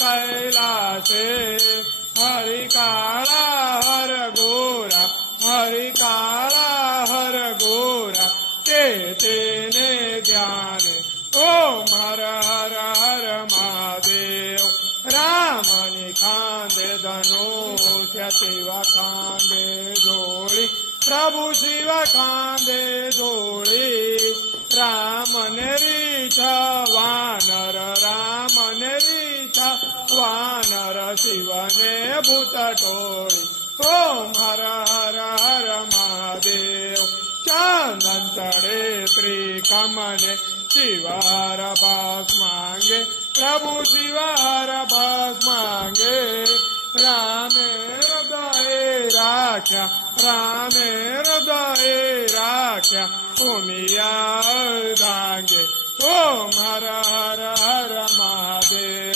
कैलासे हरि काला हर गोरा हरि काला हर गोरा ते तेने ध्याने ओम हर हर हर महादेव रामनि खांदे धनुष शिव खांदे जोड़ी प्रभु शिव खांदे जोड़ी राम ने रीछा वानर राम ने रीछा वानर शिव ने भूत टोड़ी ओम हर हर हर महादेव चंदन चढ़े त्रिकमले शिव हर बास मांगे प्रभु शिव हर बास मांगे रामे हृदय राख्या रामे हृदय राख्या उमिया धांगे ओम हर हर हर महादेव।